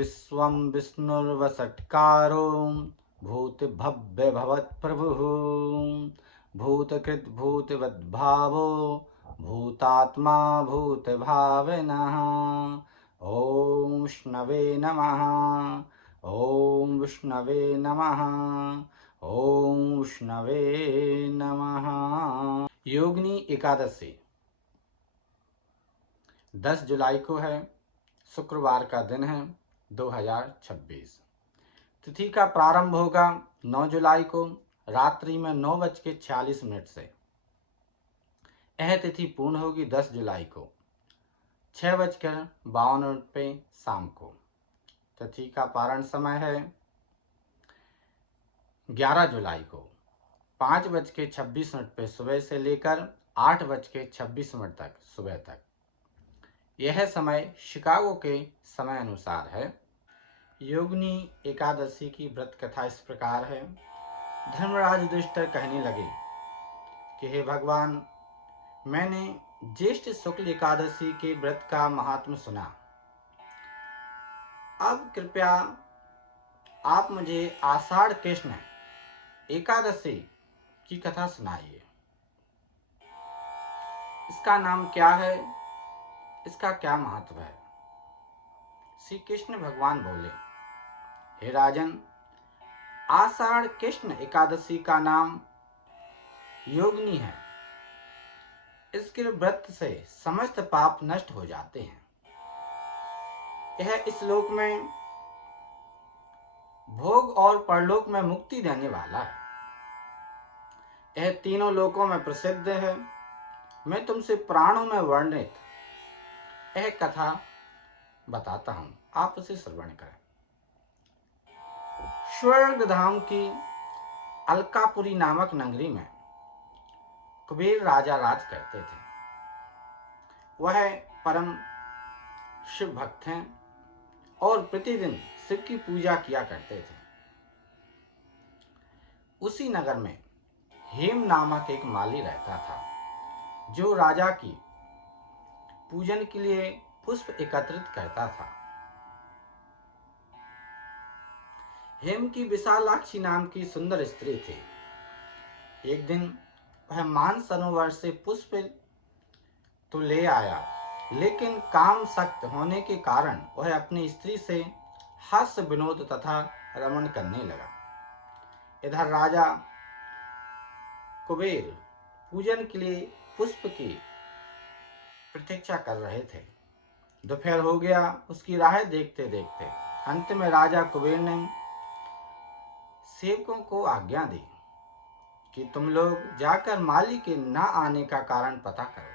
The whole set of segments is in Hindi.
विश्वं विष्णुर्वषट्कारो भूतभव्य भवत्प्रभुः भूतकृत भूतवद्भावो भूतात्मा भूतभावनः। ॐ विष्णवे नमः। ॐ विष्णवे नमः। ॐ विष्णवे नमः। योगिनी एकादशी 10 जुलाई को है, शुक्रवार का दिन है 2026। तिथि का प्रारंभ होगा 9 जुलाई को रात्रि में 9:46 से। यह तिथि पूर्ण होगी 10 जुलाई को 6:52 पे शाम को। तिथि का पारण समय है 11 जुलाई को 5:26 पे सुबह से लेकर 8:26 तक सुबह तक। यह समय शिकागो के समय अनुसार है। योगिनी एकादशी की व्रत कथा इस प्रकार है। धर्मराज युधिष्ठिर कहने लगे कि हे भगवान, मैंने ज्येष्ठ शुक्ल एकादशी के व्रत का महात्म्य सुना। अब कृपया आप मुझे आषाढ़ कृष्ण एकादशी की कथा सुनाइए। इसका नाम क्या है, इसका क्या महत्व है? श्री कृष्ण भगवान बोले, हे राजन, आषाढ़ कृष्ण एकादशी का नाम योगिनी है। इसके व्रत से समस्त पाप नष्ट हो जाते हैं। यह इस लोक में भोग और परलोक में मुक्ति देने वाला है। यह तीनों लोकों में प्रसिद्ध है। मैं तुमसे प्राणों में वर्णित यह कथा बताता हूं, आप उसे श्रवण करें। स्वर्गधाम की अलकापुरी नामक नगरी में कुबेर राजा राज करते थे। वह परम शिव भक्त हैं और प्रतिदिन शिव की पूजा किया करते थे। उसी नगर में हेम नामक एक माली रहता था, जो राजा की पूजन के लिए पुष्प एकत्रित करता था। हेम की विशालाक्षी नाम की सुंदर स्त्री थी। एक दिन वह मानसरोवर से पुष्प तो ले आया, लेकिन काम सख्त होने के कारण वह अपनी स्त्री से हास्य विनोद तथा रमण करने लगा। इधर राजा कुबेर पूजन के लिए पुष्प की प्रतीक्षा कर रहे थे। दोपहर हो गया। उसकी राह देखते देखते अंत में राजा कुबेर ने सेवकों को आज्ञा दी कि तुम लोग जाकर माली के न आने का कारण पता करो,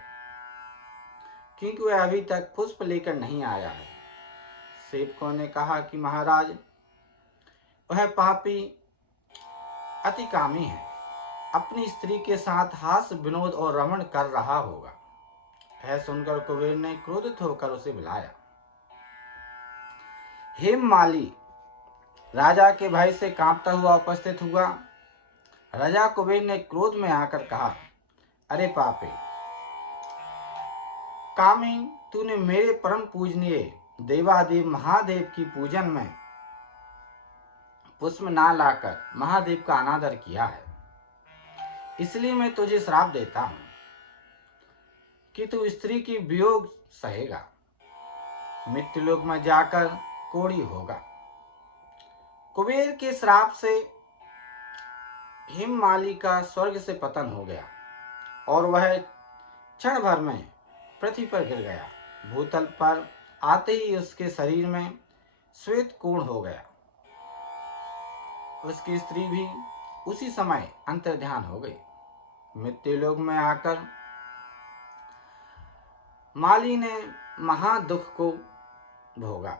क्योंकि वह अभी तक पुष्प लेकर नहीं आया है। सेवकों ने कहा कि महाराज, वह पापी अति कामी है, अपनी स्त्री के साथ हास्य विनोद और रमण कर रहा होगा। यह सुनकर कुबेर ने क्रोधित होकर उसे बुलाया। हेम माली राजा के भय से कांपता हुआ उपस्थित हुआ। राजा कुबेर ने क्रोध में आकर कहा, अरे पापी कामी, तूने मेरे परम पूजनीय देवादेव महादेव की पूजन में पुष्प ना लाकर महादेव का अनादर किया है। इसलिए मैं तुझे श्राप देता हूं कि तू स्त्री की वियोग सहेगा, मृत्युलोक में जाकर कोढ़ी होगा। कुबेर के श्राप से हेममाली का स्वर्ग से पतन हो गया और वह क्षण भर में पृथ्वी पर गिर गया। भूतल पर आते ही उसके शरीर में श्वेत कोण हो गया। उसकी स्त्री भी उसी समय अंतर्ध्यान हो गई। मृत्युलोक में आकर माली ने महादुख को भोगा।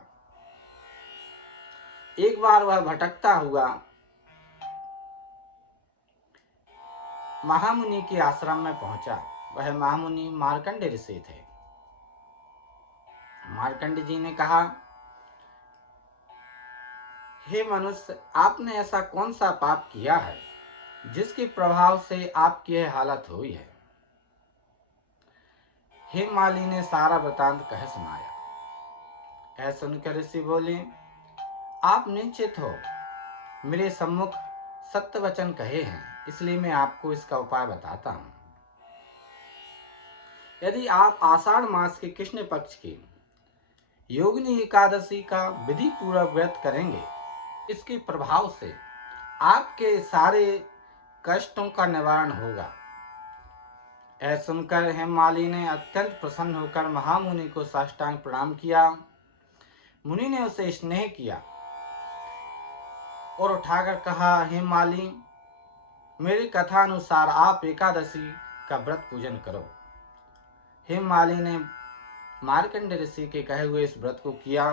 एक बार वह भटकता हुआ महामुनि के आश्रम में पहुंचा। वह महामुनि मार्कंड ऋषि थे। मार्कंड जी ने कहा, हे मनुष्य, आपने ऐसा कौन सा पाप किया है जिसके प्रभाव से आपकी यह हालत हुई है? हेममाली ने सारा वृतांत कह सुनाया। यह सुनकर ऋषि बोले, आप निश्चित हो मेरे सम्मुख सत्य वचन कहे हैं, इसलिए मैं आपको इसका उपाय बताता हूँ। यदि आप आषाढ़ मास के कृष्ण पक्ष की योगिनी एकादशी का विधि पूर्वक व्रत करेंगे, इसके प्रभाव से आपके सारे कष्टों का निवारण होगा। ऐसा सुनकर हेममाली ने अत्यंत प्रसन्न होकर महामुनि को साष्टांग प्रणाम किया। मुनि ने उसे स्नेह किया और उठाकर कहा, हेममाली, मेरी कथा अनुसार आप एकादशी का व्रत पूजन करो। हेममाली ने मार्कंडेय ऋषि के कहे हुए इस व्रत को किया।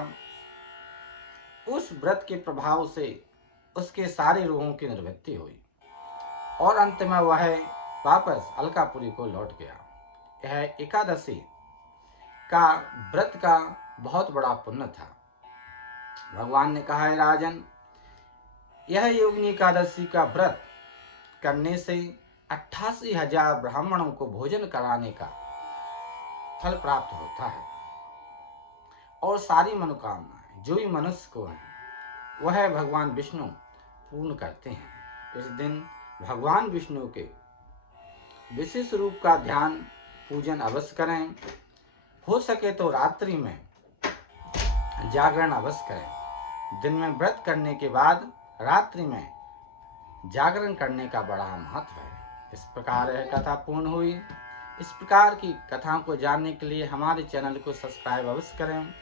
उस व्रत के प्रभाव से उसके सारे रोगों की निवृत्ति हुई और अंत में वह वापस अलकापुरी को लौट गया। यह एकादशी का व्रत का बहुत बड़ा पुण्य था। भगवान ने कहा, है राजन, यह योगिनी एकादशी का व्रत करने से 88,000 ब्राह्मणों को भोजन कराने का फल प्राप्त होता है और सारी मनोकामनाएं जो भी मनुष्य को है वह भगवान विष्णु पूर्ण करते हैं। इस दिन भगवान विष्णु के विशेष रूप का ध्यान पूजन अवश्य करें। हो सके तो रात्रि में जागरण अवश्य करें। दिन में व्रत करने के बाद रात्रि में जागरण करने का बड़ा महत्व है। इस प्रकार यह कथा पूर्ण हुई। इस प्रकार की कथाओं को जानने के लिए हमारे चैनल को सब्सक्राइब अवश्य करें।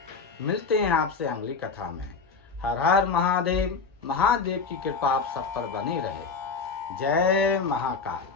मिलते हैं आपसे अगली कथा में। हर हर महादेव। महादेव की कृपा आप सब पर बनी रहे। जय महाकाल।